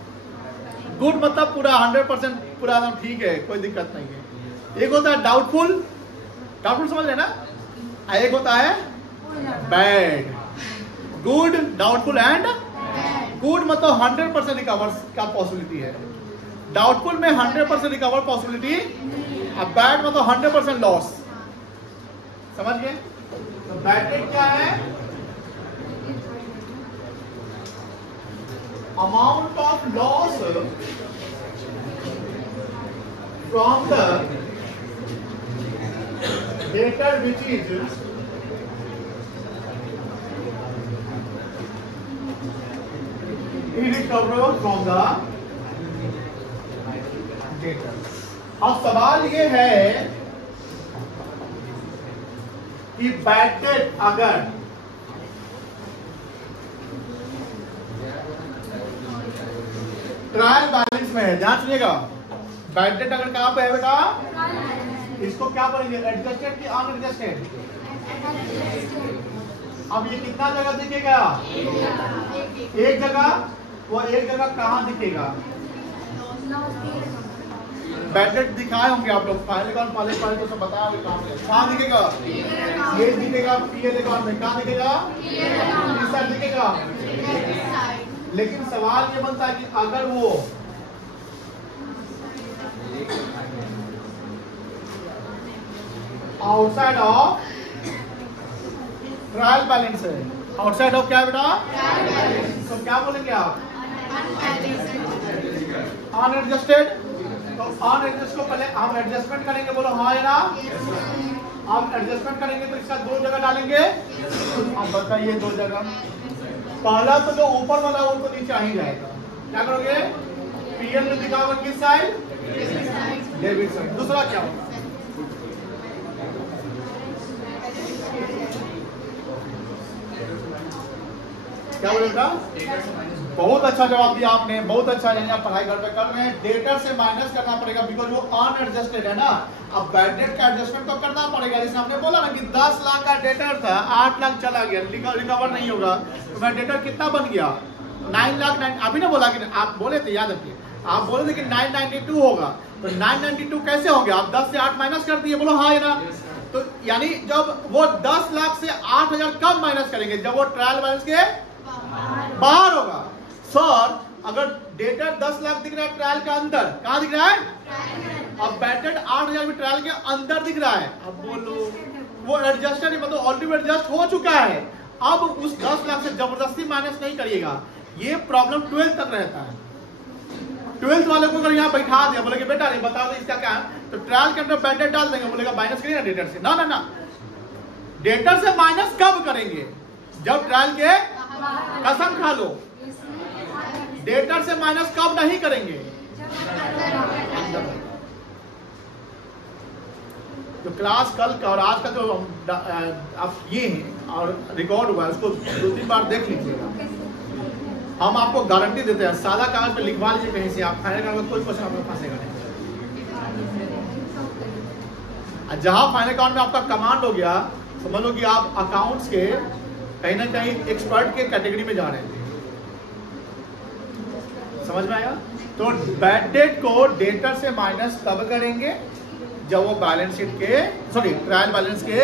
गुड मतलब पूरा 100% पूरा एकदम ठीक है, कोई दिक्कत नहीं है। एक होता है डाउटफुल, समझ रहे ना? एक होता है bad. Good, doubtful and good मतलब 100% रिकवर का पॉसिबिलिटी है। डाउटफुल में 100% रिकवर पॉसिबिलिटी, अब बैड मतलब 100% लॉस। समझ गए? तो बैड डेट क्या है? Amount of loss from the debtor which is irrecoverable from the debtor. अब सवाल ये है कि बैड डेट अगर ट्रायल बैलेंस में है, ध्यान सुनिएगा, बैड डेट अगर कहां पे है बेटा? इसको क्या बोलेंगे? एडजस्टेड कि अनएडजस्टेड? अब ये कितना जगह दिखेगा? एक जगह। वो एक जगह कहां दिखेगा? बैड डेट दिखाए होंगे आप लोग, फाइल अकाउंट वाले तो सब बताया होगा कहां दिखेगा? ये दिखेगा पीएल अकाउंट में। कहां दिखेगा? इस साइड दिखेगा। लेकिन सवाल ये बनता है कि अगर वो आउटसाइड ऑफ ट्रायल बैलेंस है, आउटसाइड ऑफ क्या बेटा? तो क्या बोलेंगे आप? अनएडजस्टेड। तो अनएडजस्ट को पहले हम एडजस्टमेंट करेंगे, बोलो हाँ या ना? हम एडजस्टमेंट करेंगे तो इसका 2 जगह डालेंगे। अब बताइए 2 जगह। पहला तो जो ऊपर वाला वो तो नीचे आ ही जाएगा। क्या करोगे? पीएल में दिखाओगे किस साइड? Debit side. दूसरा क्या होगा? क्या बोलेगा? बहुत अच्छा जवाब दिया आपने, बहुत अच्छा। यानी आप पढ़ाई घर पे कर रहे हैं। डेटर से माइनस करना पड़ेगा बिकॉज वो अनएडजस्टेड है ना। अब बैड डेट का एडजस्टमेंट तो करना पड़ेगा। जैसे हमने बोला ना कि 10 लाख का डेटर था, 8 लाख चला गया, रिकवर नहीं होगा, तो मैं डेटर कितना बन गया? 9 लाख। अभी ना बोला कि आप बोले थे, याद रखिए, आप बोले थे कि 992 होगा, तो 992 कैसे हो गया? आप 10 से 8 माइनस कर दिए, बोलो हाँ या ना? तो यानी जब वो 10 लाख से 8,000 कब माइनस करेंगे? जब वो ट्रायल बैलेंस के बाहर होगा। सर अगर डेटर 10 लाख दिख रहा है ट्रायल के अंदर, कहां दिख रहा है? अब बैड डेट 8,000 भी ट्रायल के अंदर दिख रहा है। अब बोलो वो एडजस्टेड मतलब ऑलरेडी एडजस्ट हो चुका है। अब उस 10 लाख से जबरदस्ती माइनस नहीं करिएगा। ये प्रॉब्लम 12 तक रहता है। ट्वेल्थ वाले को अगर यहाँ बैठा दिया, बोले कि बेटा नहीं बता दो इसका क्या है, तो ट्रायल के अंदर बैड डेट डाल देंगे, बोलेगा माइनस करिए ना डेटर से। ना ना ना, डेटर से माइनस कब करेंगे? जब ट्रायल के, कसम खा लो, डेटर से माइनस कब नहीं करेंगे? तो क्लास कल का और आज का जो आप ये हैं और रिकॉर्ड हुआ है उसको 2-3 बार देख लीजिएगा। हम आपको गारंटी देते हैं, सादा कागज पे लिखवा लीजिए कहीं से, आप फाइनल अकाउंट में कोई क्वेश्चन आपको फंसेगा नहीं। जहां फाइनल अकाउंट में आपका कमांड हो गया, समझ लो कि आप अकाउंट्स के कहीं ना कहीं एक्सपर्ट के कैटेगरी में जा रहे हैं। समझ में आया? तो बैड डेट को डेटर से माइनस तब करेंगे जब वो बैलेंस शीट के, सॉरी ट्रायल बैलेंस के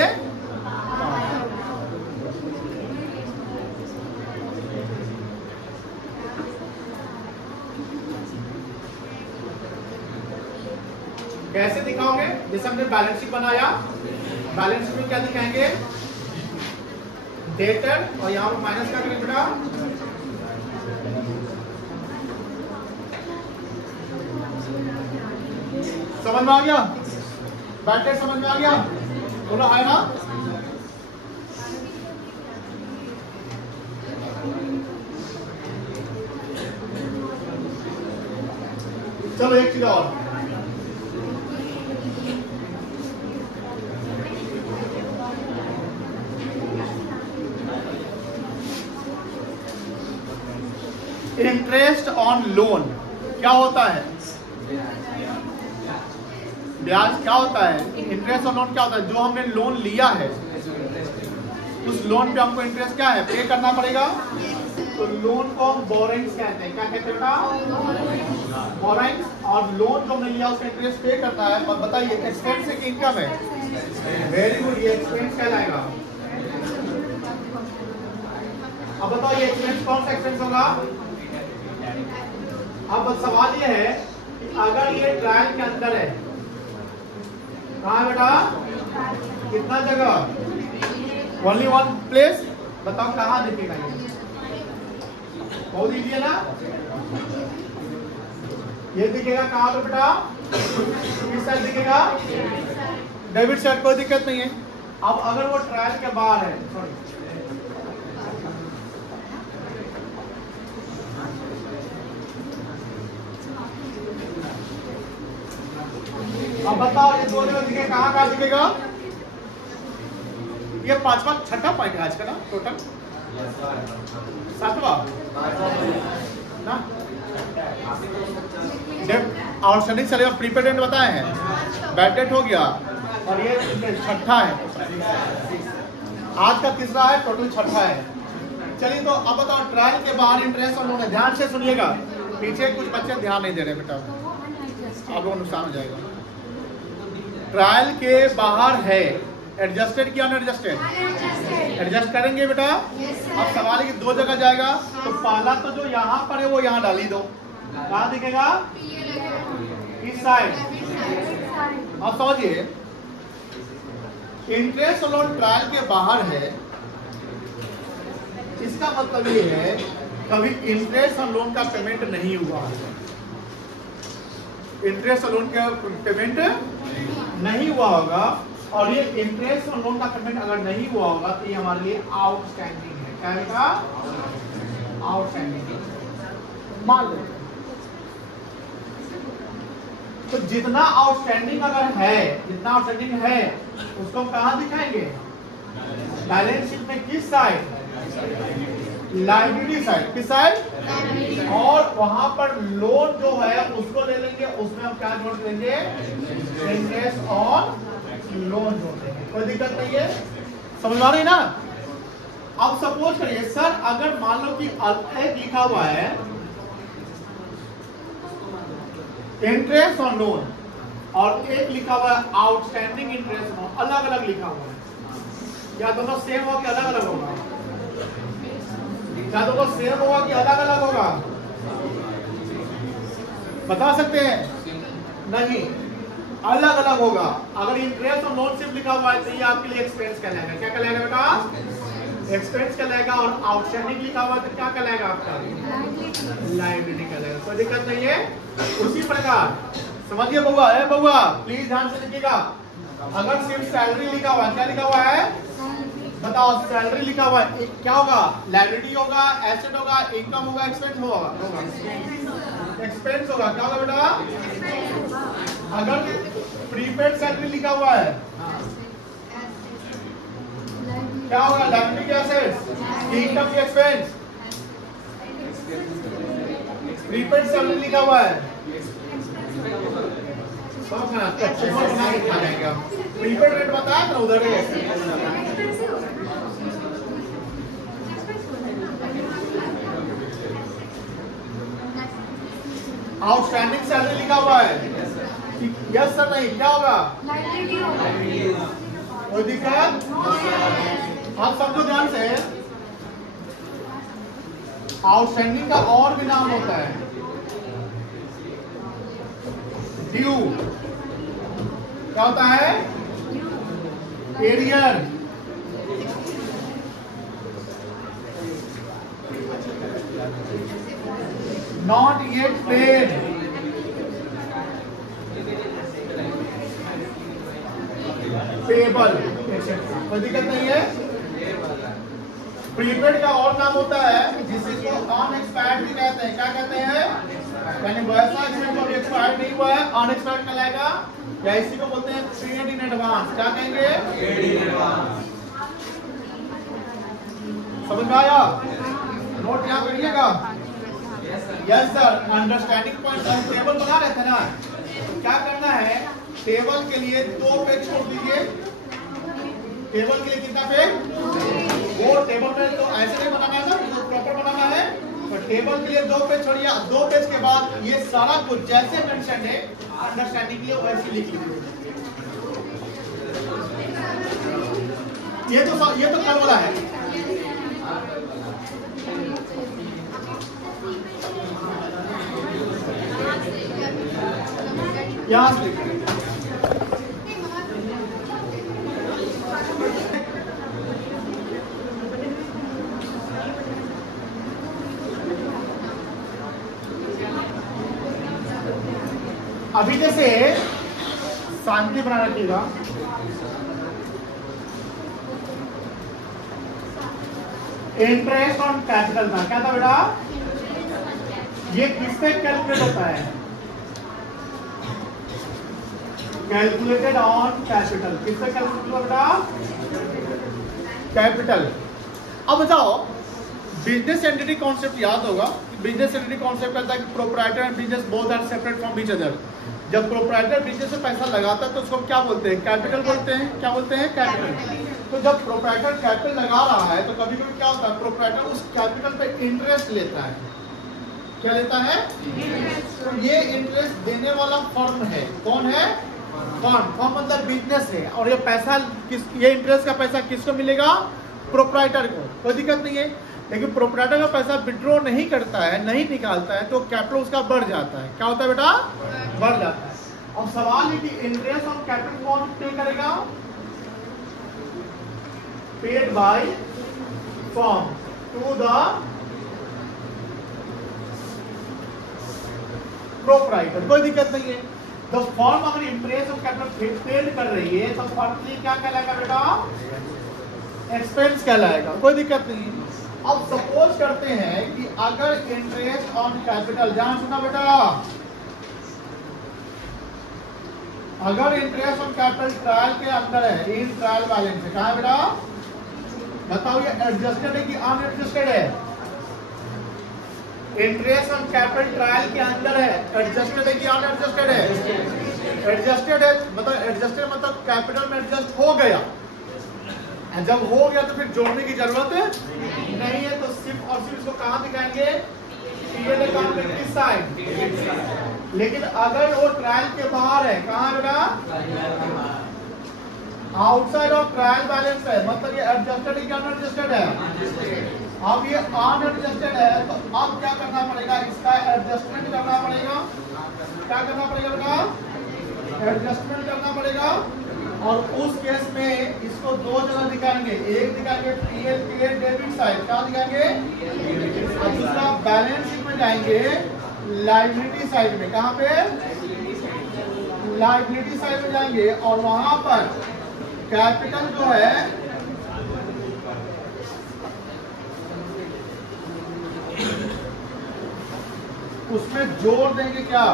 कैसे दिखाओगे? जैसे हमने बैलेंस शीट बनाया, बैलेंस शीट में क्या दिखाएंगे? डेटर, और यहां पर माइनस क्या करेंगे बेटा? समझ में आ गया? बैड डेट समझ में आ गया? बोलो है ना? चलो एक चीज और, इंटरेस्ट ऑन लोन क्या होता है? ब्याज क्या होता है? इंटरेस्ट ऑन लोन क्या होता है? जो हमने लोन लिया है उस लोन पे हमको इंटरेस्ट क्या है? पे करना पड़ेगा। तो लोन को हम बोरिंग्स कहते हैं। क्या कहते हैं बेटा? बोरिंग्स। और लोन जो हमने लिया उसका इंटरेस्ट पे करना है। और बताइए एक्सपेंस एक इनकम है। वेरी गुड, ये एक्सपेंस कहलाएगा। अब बताओ ये एक्सपेंस कौन सा एक्सपेंस होगा? अब सवाल ये है कि अगर ये ट्रायल के अंदर है, कहाँ है बेटा? कितना जगह? Only one place. बताओ कहाँ दिखेगा ये? बहुत इजी है ना? ये दिखेगा कहाँ पे बेटा? किस साइड दिखेगा? डेबिट साइड, कोई दिक्कत नहीं है। अब अगर वो ट्रायल के बाहर है, सॉरी, अब बताओ ये दो जगह दिखेगा, कहाँ कहाँ दिखेगा? ये पांचवा छठा पॉइंट है आज का ना, टोटल 7वां ना। आउटस्टैंडिंग सैलरी और प्रीपेड रेंट बताए हैं, बैड डेट हो गया, और ये छठा है। आज का तीसरा है, टोटल छठा है। चलिए तो अब बताओ ट्रायल के बाहर इंटरेस्ट और लोन है। ध्यान से सुनिएगा, पीछे कुछ बच्चे ध्यान नहीं दे रहे बेटा, आप लोगों को नुकसान हो जाएगा। ट्रायल के बाहर है, एडजस्टेड किया अनएडजस्टेड? एडजस्ट करेंगे बेटा। अब सवाल है कि दो जगह जाएगा, तो पहला तो जो यहाँ पर है वो यहाँ डाल ही दो। कहाँ दिखेगा? इस साइड। अब समझिए, इंटरेस्ट और लोन ट्रायल के बाहर है, इसका मतलब ये है कभी इंटरेस्ट और लोन का पेमेंट नहीं हुआ है। इंटरेस्ट और लोन का पेमेंट नहीं हुआ होगा, और ये इंटरेस्ट और लोन का पेमेंट अगर नहीं हुआ होगा तो ये हमारे लिए आउटस्टैंडिंग है। क्या है? आउटस्टैंडिंग। मान लो तो जितना आउटस्टैंडिंग अगर है, जितना आउटस्टैंडिंग है उसको हम कहाँ दिखाएंगे? बैलेंस शीट में किस साइड? Liability side. किस साइड? और वहां पर लोन जो है उसको ले लेंगे, उसमें हम क्या जोड़ देंगे? इंटरेस्ट ऑन लोन जोड़ देंगे। कोई दिक्कत नहीं है, समझ आ रही ना? अब सपोज करिए सर, अगर मान लो कि एक लिखा हुआ है इंटरेस्ट ऑन लोन और एक लिखा हुआ है आउटस्टैंडिंग इंटरेस्ट ऑन, अलग अलग लिखा हुआ है, या दोनों सेम हो कि अलग अलग होगा? क्या दोनों सेम होगा कि अलग अलग होगा? बता सकते हैं? नहीं, अलग अलग होगा। अगर इंटरेस्ट और लोन सिर्फ लिखा हुआ है तो ये आपके लिए एक्सपेंस कहलाएगा। क्या कहलाएगा बेटा? एक्सपेंस कहलाएगा, और आउटस्टैंडिंग लिखा हुआ तो क्या कहलाएगा आपका? लायबिलिटी कहलाएगा। कोई दिक्कत नहीं है। उसी प्रकार समझिए बउआ, है बउआ प्लीज ध्यान से लिखिएगा। अगर सिर्फ सैलरी लिखा हुआ है, क्या लिखा हुआ है बताओ? सैलरी लिखा हुआ है, क्या होगा? लायबिलिटी होगा, एसेट होगा, इनकम होगा, एक्सपेंस होगा? एक्सपेंस होगा। क्या होगा बेटा? अगर प्रीपेड सैलरी लिखा हुआ है क्या होगा? लायबिलिटी के एसेट्स, इनकम के एक्सपेंस। प्रीपेड सैलरी लिखा हुआ है कच्चे माल बना के खा जाएंगे हम। प्रीपेड रेट बताया था उधर आउटस्टैंडिंग सैलरी लिखा हुआ है। यस सर नहीं, क्या होगा? कोई दिक्कत? आप समझो ध्यान से, आउटस्टैंडिंग का और भी नाम होता है ड्यू। क्या होता है? Arrear. Not yet paid. Payable. कोई दिक्कत नहीं है। प्रीपेड का और नाम होता है जिसे को अनएक्सपायर्ड भी कहते हैं। क्या कहते हैं? यानी वैसा जिसमें कोई एक्सपायर्ड नहीं हुआ है, अनएक्सपायर्ड कहलाएगा। या इसी को बोलते हैं पेड इन एडवांस। क्या कहेंगे? Paid in advance. समझ में आया? नोट यहाँ करिएगा। Yes sir. अंडरस्टैंडिंग पॉइंट हम टेबल बना रहे थे ना, तो क्या करना है? टेबल के लिए 2 पेज छोड़ दीजिए। टेबल के लिए कितना पेज? वो टेबल पे तो ऐसे नहीं बनाना है ना, तो प्रॉपर बनाना है। तो टेबल के लिए 2 पेज छोड़िए। 2 पेज के बाद ये सारा कुछ जैसे मेंशन है अंडरस्टैंडिंग के लिए वैसे लिख लीजिए। ये तो कल वाला है। यहाँ से अभी जैसे शांति बना रखिएगा। इंटरेस्ट ऑन कैपिटल था, क्या था बेटा? ये किससे कैलकुलेट होता है? Calculated on capital. किससे कैलकुलेट होता बेटा? कैपिटल। अब बताओ, बिजनेस एंटिटी कॉन्सेप्ट याद होगा। बिजनेस एंटिटी कॉन्सेप्ट कहता है कि proprietor and business both are separate from each other. जब प्रोप्राइटर बिजनेस में पैसा लगाता है तो उसको क्या बोलते हैं? कैपिटल बोलते हैं। क्या बोलते हैं? कैपिटल। तो जब प्रोप्राइटर कैपिटल लगा रहा है तो कभी कभी क्या होता है? प्रोप्राइटर उस कैपिटल पे इंटरेस्ट लेता है। क्या लेता है? तो ये इंटरेस्ट देने वाला फर्म है। कौन है? फर्म मतलब बिजनेस है। और ये पैसा ये इंटरेस्ट का पैसा किसको मिलेगा? प्रोप्राइटर को। कोई दिक्कत नहीं है। लेकिन प्रोप्राइटर का पैसा विड्रॉ नहीं करता है, नहीं निकालता है, तो कैपिटल उसका बढ़ जाता है। क्या होता है बेटा? बढ़ जाता है। अब सवाल है कि इंटरेस्ट ऑन कैपिटल कौन पे करेगा? Paid by firm to the proprietor. कोई दिक्कत नहीं है। तो फर्म अगर इंटरेस्ट ऑफ कैपिटल पेड कर रही है तो फर्म के लिए क्या कहलाएगा बेटा? एक्सपेंस कहलाएगा। कोई दिक्कत नहीं है। अब सपोज करते हैं कि अगर इंटरेस्ट ऑन कैपिटल, ध्यान सुना बेटा, अगर इंटरेस्ट ऑन कैपिटल ट्रायल के अंदर है, इन ट्रायल बैलेंस है, कहां है बेटा? बताओ ये एडजस्टेड है कि अनएडजस्टेड है? इंटरेस्ट ऑन कैपिटल ट्रायल के अंदर है, एडजस्टेड है कि अनएडजस्टेड है? एडजस्टेड है। मतलब एडजस्टेड मतलब कैपिटल में एडजस्ट हो गया। जब हो गया तो फिर जोड़ने की जरूरत नहीं है। तो सिर्फ और सिर्फ इसको कहां दिखाएंगे? पीएल अकाउंट में किस साइड? लेकिन अगर वो ट्रायल के बाहर है, कहां बेटा? आउटसाइड ऑफ ट्रायल बैलेंस है। मतलब ये एडजस्टेड है कि अनएडजस्टेड है? अब ये अनएडजस्टेड है तो अब क्या करना पड़ेगा? इसका एडजस्टमेंट करना पड़ेगा। क्या करना पड़ेगा बेटा? एडजस्टमेंट करना पड़ेगा। और उस केस में इसको दो जगह दिखाएंगे, एक दिखाएंगे पीएल के डेबिट साइड, क्या दिखाएंगे, और दूसरा बैलेंस शीट में जाएंगे लायबिलिटी साइड में, कहां पे, लायबिलिटी साइड में जाएंगे और वहां पर कैपिटल जो है उसमें जोड़ देंगे क्या,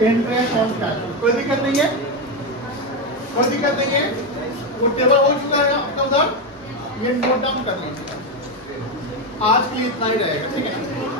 इंटरेस्ट ऑन कैपिटल। कोई दिक्कत नहीं है, कोई दिक्कत नहीं है, वो टेबल हो चुका है आपका उधर, ये नोट डाउन कर लीजिए। आज के लिए इतना ही रहेगा, ठीक है।